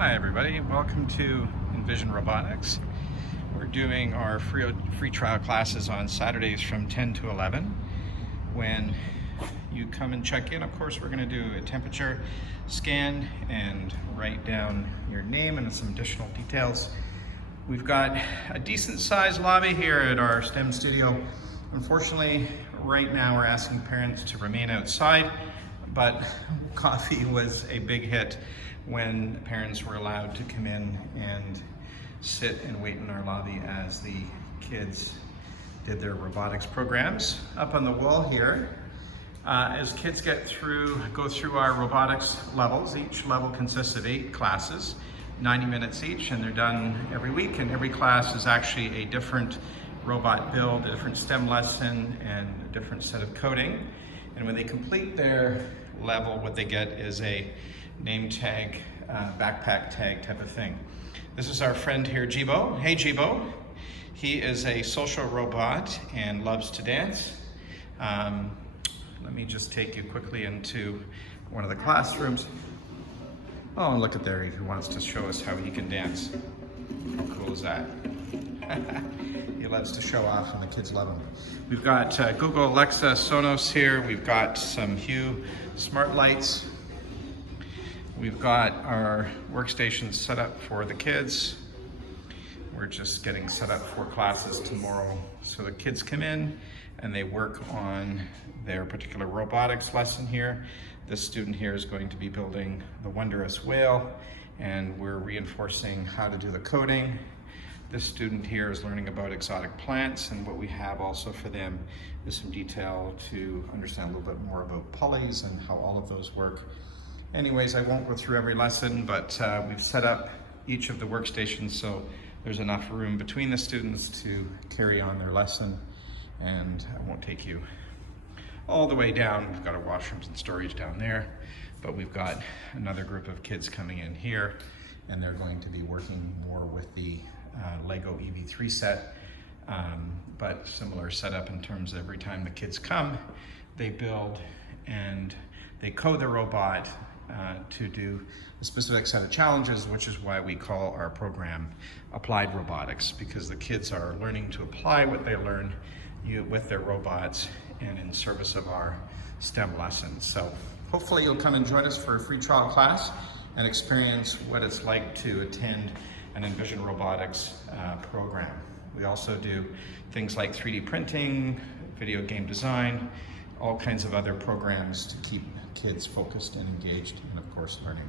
Hi everybody, welcome to Envision Robotics. We're doing our free trial classes on Saturdays from 10 to 11. When you come and check in, of course, we're going to do a temperature scan and write down your name and some additional details. We've got a decent sized lobby here at our STEM studio. Unfortunately, right now we're asking parents to remain outside, but coffee was a big hit when parents were allowed to come in and sit and wait in our lobby as the kids did their robotics programs. Up on the wall here, as kids go through our robotics levels, each level consists of 8 classes, 90 minutes each, and they're done every week, and every class is actually a different robot build, a different STEM lesson, and a different set of coding. And when they complete their level, what they get is a name tag, backpack tag type of thing. This is our friend here, Jibo. Hey Jibo. He is a social robot and loves to dance. Let me just take you quickly into one of the classrooms. Oh, look at there, he wants to show us how he can dance. How cool is that? He loves to show off and the kids love him. We've got Google Alexa Sonos here. We've got some Hue smart lights. We've got our workstations set up for the kids. We're just getting set up for classes tomorrow. So the kids come in and they work on their particular robotics lesson here. This student here is going to be building the wondrous whale, and we're reinforcing how to do the coding. This student here is learning about exotic plants, and what we have also for them is some detail to understand a little bit more about pulleys and how all of those work. Anyways, I won't go through every lesson, but we've set up each of the workstations so there's enough room between the students to carry on their lesson, and I won't take you all the way down. We've got our washrooms and storage down there, but we've got another group of kids coming in here, and they're going to be working more with the Lego EV3 set, but similar setup in terms of every time the kids come, they build and they code the robot to do a specific set of challenges, which is why we call our program Applied Robotics, because the kids are learning to apply what they learn with their robots and in service of our STEM lessons. So hopefully you'll come and join us for a free trial class and experience what it's like to attend an Envision Robotics program. We also do things like 3D printing, video game design, all kinds of other programs to keep kids focused and engaged, and of course learning.